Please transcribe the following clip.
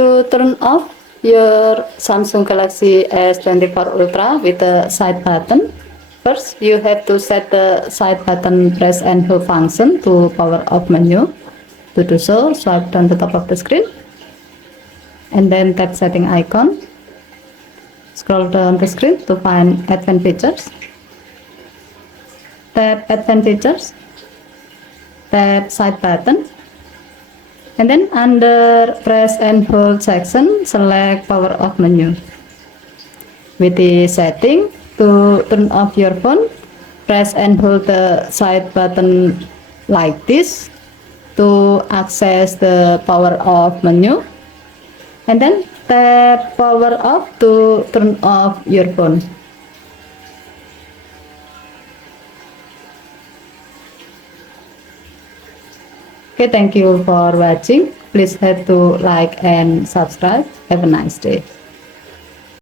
To turn off your Samsung Galaxy S24 Ultra with the side button, first you have to set the side button press and hold function to power off menu. To do so, swipe down the top of the screen and then tap setting icon. Scroll down the screen to find advanced features. Tap advanced features. Tap side button. And then under press and hold section, select power off menu. With the setting, to turn off your phone, press and hold the side button like this to access the power off menu. And then tap power off to turn off your phone. Okay, thank you for watching. Please hit to like and subscribe. Have a nice day.